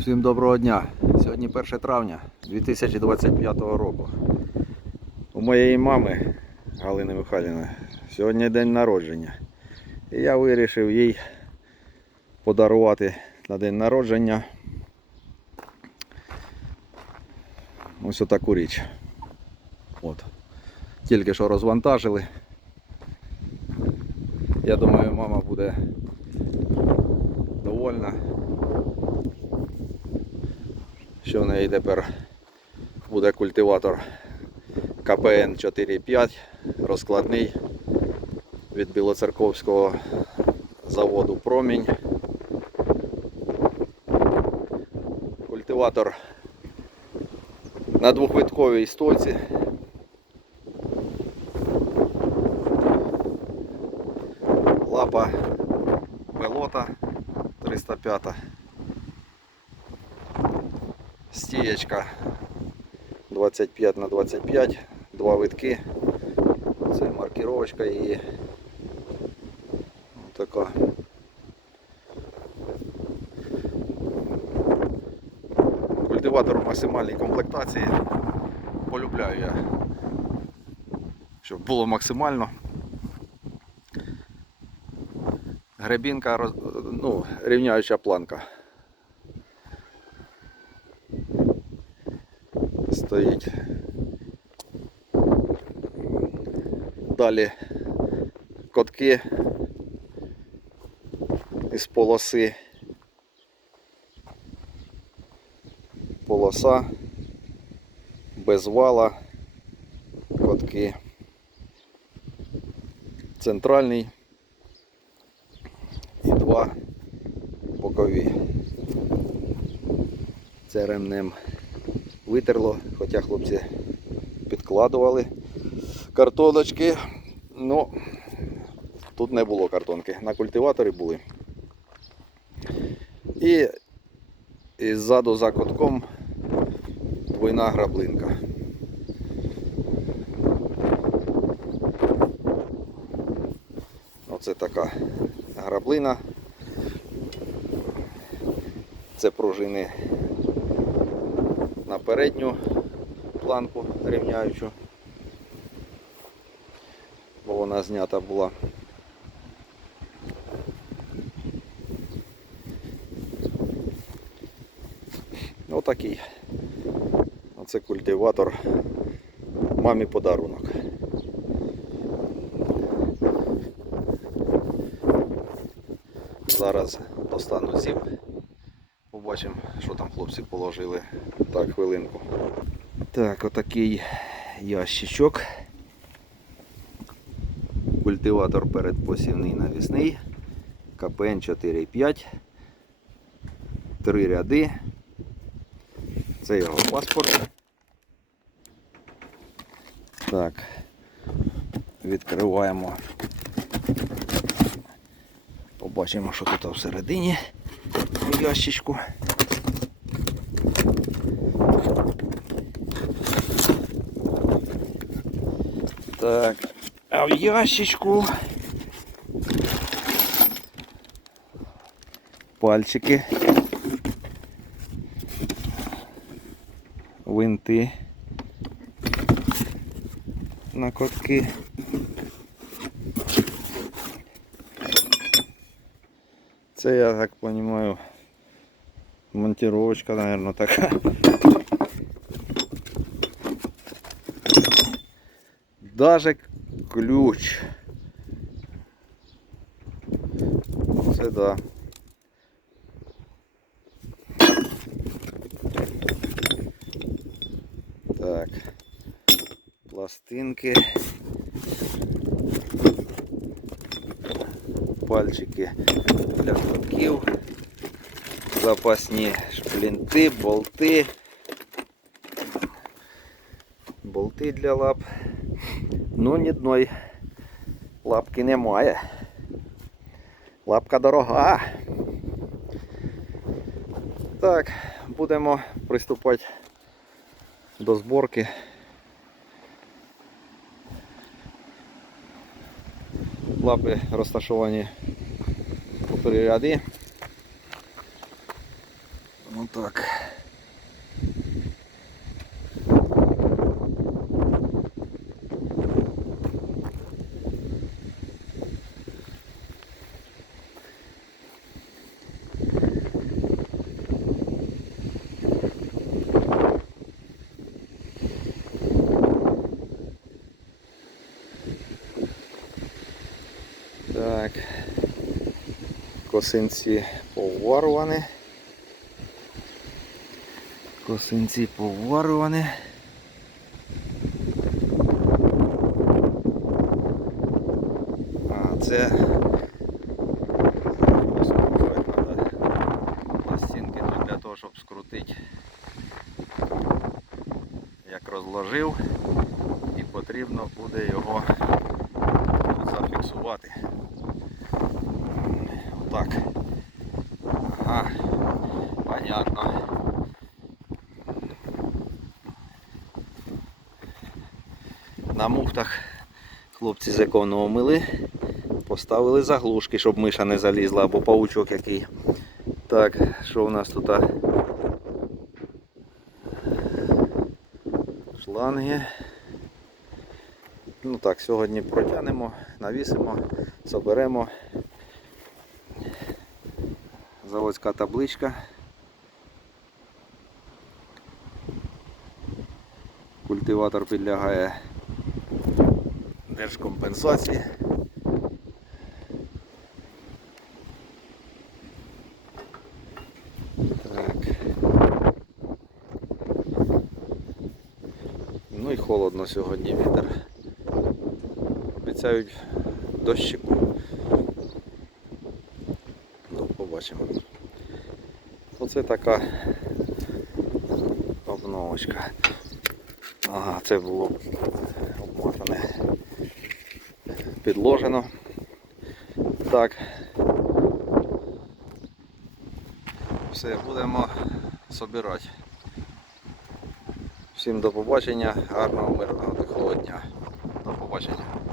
Всім доброго дня. Сьогодні 1 травня 2025 року. У моєї мами Галини Михайлівни сьогодні день народження. І я вирішив їй подарувати на день народження ось отаку річ. От. Тільки що розвантажили. Я думаю, мама буде довольна що в неї тепер буде культиватор КПН 4.5 розкладний від Білоцерковського заводу Промінь. Культиватор на двохвитковій стойці. Лапа пилота 305 стієчка 25 на 25, два витки. Це маркіровочка її. Така. Культиватор в максимальній комплектації. Полюбляю я. Щоб було максимально. Гребінка, ну, рівняюча планка. Стоїть. Далі котки із полоси. Полоса, без вала, котки. Центральний і два бокові. Це ремнем витерло, хоча хлопці підкладували картоночки. Ну, тут не було картонки, на культиваторі були. І, і ззаду за котком двойна граблинка. Оце така граблина. Це пружини передню планку рівняючу, бо вона знята була. Отакий. Оце культиватор мамі подарунок. Зараз достану зіп. Побачимо, що там хлопці положили. Так, хвилинку. Так, отакий ящичок. Культиватор передпосівний навісний. КПН 4.5. Три ряди. Це його паспорт. Так. Відкриваємо. Побачимо, що тут всередині ящичку. Так, а в ящичку пальчики, винти на котки. Це я так розумію, монтировочка, наверное, така. Даже ключ. Це да. Так. Пластинки. Пальчики для крутків. Запасні шплінти, болти. Болти для лап. Ну, ні одної лапки немає. Лапка дорога. Так, будемо приступати до зборки. Лапи розташовані у три ряди. Ось Так. Так. Косинці поварувані. Косинці поварувані. А, це пластинки тут для того, щоб скрутити. Як розложив, і потрібно буде його зафіксувати. Отак. Ага, понятно. На муфтах хлопці з еконного мили поставили заглушки, щоб миша не залізла або паучок який. Так, що у нас тут? Шланги. Ну так, сьогодні протягнемо, навісимо, соберемо. Заводська табличка. Культиватор підлягає держкомпенсації. Так. Ну і холодно сьогодні вітер. Обіцяють дощику. Побачимо. Оце така обновочка. Ага, це було обмотане, підложено. Так. Все, будемо собирати. Всім до побачення, гарного мирного тихого дня. До побачення.